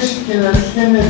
çeşit genellikle ne?